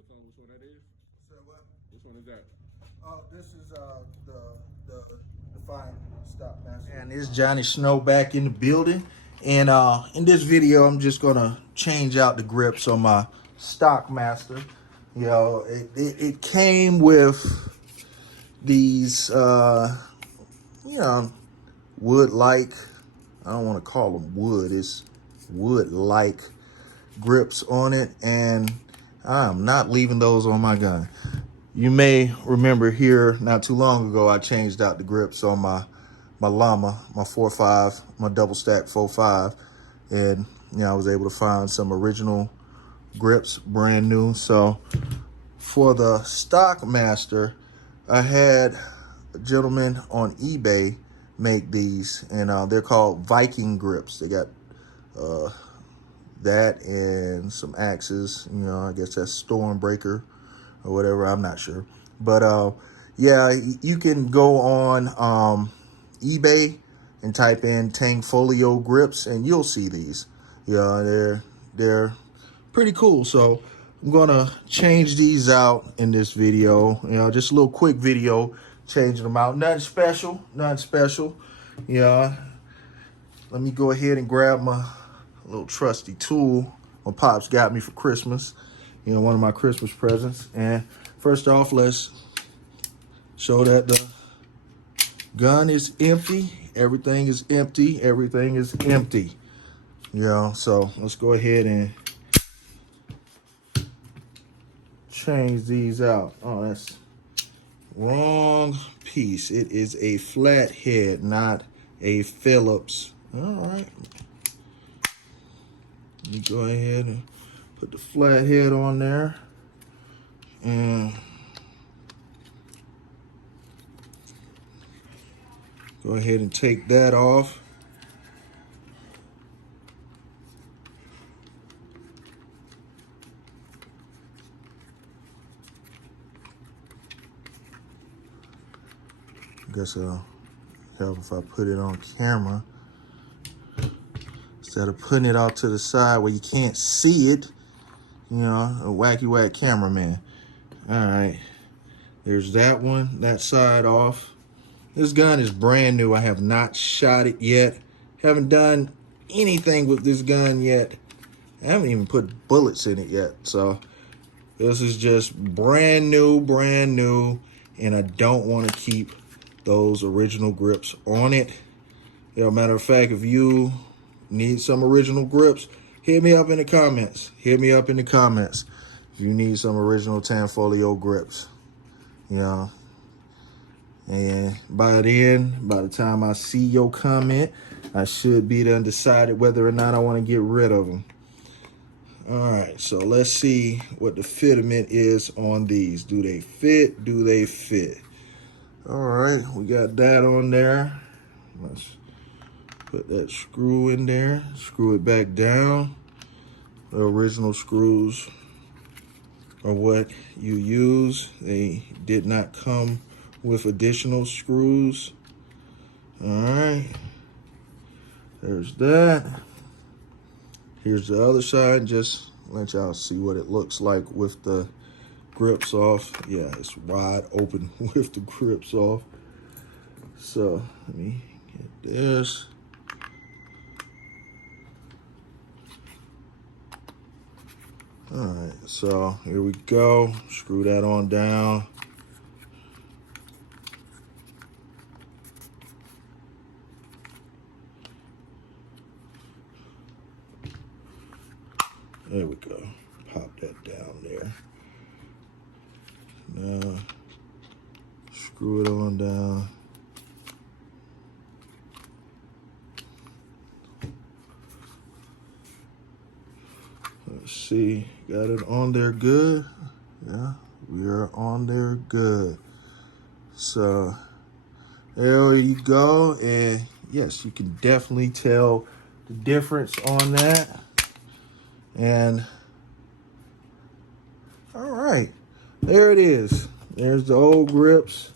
able to tell them which one that is? So what? Which one is that? This is the Defiant Stock Master. And it's Johnny Snow back in the building. And in this video, I'm just gonna change out the grips on my Stock Master. You know, it came with these wood-like, I don't want to call them wood, it's wood-like grips on it, and I'm not leaving those on my gun. You may remember here not too long ago, I changed out the grips on my llama, my 4.5, my double stack 4.5, and I was able to find some original grips, brand new. So for the Stock Master, I had a gentleman on eBay make these, and they're called Viking grips. They got that and some axes, I guess that's Stormbreaker or whatever, I'm not sure. But yeah, you can go on eBay and type in Tangfolio grips and you'll see these. They're pretty cool. So I'm gonna change these out in this video, just a little quick video changing them out. Nothing special, nothing special. Let me go ahead and grab my little trusty tool my pops got me for Christmas, one of my Christmas presents. And first off, let's show that the gun is empty. Everything is empty. Everything is empty. So let's go ahead and change these out. Oh, that's wrong piece. It is a flathead, not a Phillips. All right. Let me go ahead and put the flathead on there. And go ahead and take that off. I guess it'll help if I put it on camera instead of putting it out to the side where you can't see it. A wacky whack cameraman. All right, there's that one, that side off. This gun is brand new. I have not shot it yet. Haven't done anything with this gun yet. I haven't even put bullets in it yet. So this is just brand new, and I don't want to keep those original grips on it. Matter of fact, if you need some original grips, hit me up in the comments. Hit me up in the comments if you need some original Tangfolio grips. And by the time I see your comment, I should be done decided whether or not I want to get rid of them. All right, so let's see what the fitment is on these. Do they fit? Do they fit? All right, we got that on there. Let's put that screw in there, screw it back down. The original screws are what you use. They did not come with additional screws. All right, there's that. Here's the other side. Just let y'all see what it looks like with the grips off. Yeah, it's wide open with the grips off. So let me get this. All right, so here we go. Screw that on down. There we go. Pop that down there. Now, screw it on down. Let's see, got it on there good. Yeah, we are on there good. So there you go. And yes, you can definitely tell the difference on that. And all right, there it is. There's the old grips.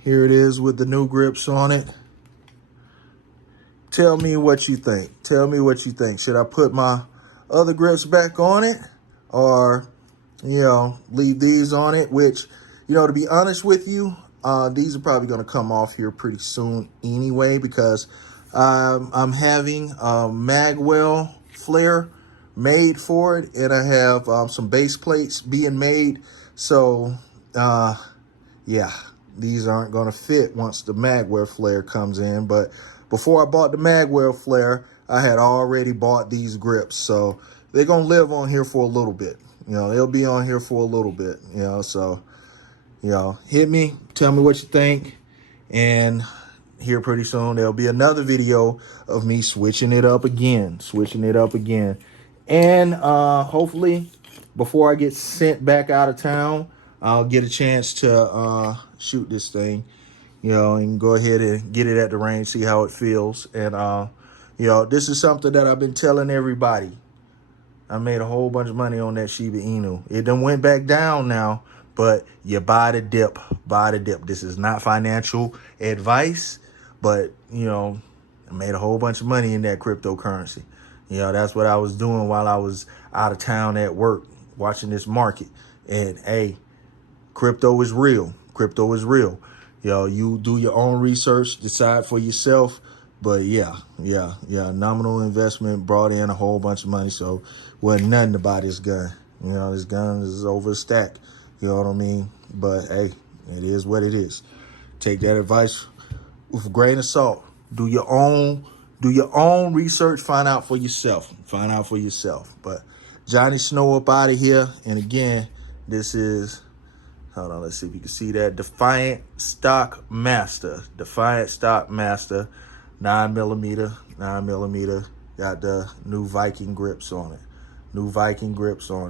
Here it is with the new grips on it. Tell me what you think. Tell me what you think. Should I put my other grips back on it, or you know, leave these on it, which, you know, to be honest with you, these are probably going to come off here pretty soon anyway, because I'm having a magwell flare made for it, and I have some base plates being made. So yeah, these aren't going to fit once the magwell flare comes in. But before I bought the magwell flare, I had already bought these grips, so they're going to live on here for a little bit. You know, they'll be on here for a little bit, you know. So, you know, hit me, tell me what you think, and here pretty soon there'll be another video of me switching it up again, and hopefully before I get sent back out of town, I'll get a chance to shoot this thing, you know, and go ahead and get it at the range, see how it feels. And you know, this is something that I've been telling everybody. I made a whole bunch of money on that Shiba Inu. It done went back down now, but you buy the dip, buy the dip. This is not financial advice, but, you know, I made a whole bunch of money in that cryptocurrency. You know, that's what I was doing while I was out of town at work, watching this market. And hey, crypto is real. Crypto is real. You know, you do your own research, decide for yourself. But yeah, nominal investment brought in a whole bunch of money. So wasn't nothing to buy this gun. You know, this gun is over a stack. You know what I mean? But hey, it is what it is. Take that advice with a grain of salt. Do your own research. Find out for yourself. But Johnny Snow up out of here. And again, this is, hold on, let's see if you can see that. Defiant Stock Master. 9mm. Got the new Viking grips on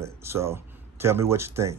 it. So tell me what you think.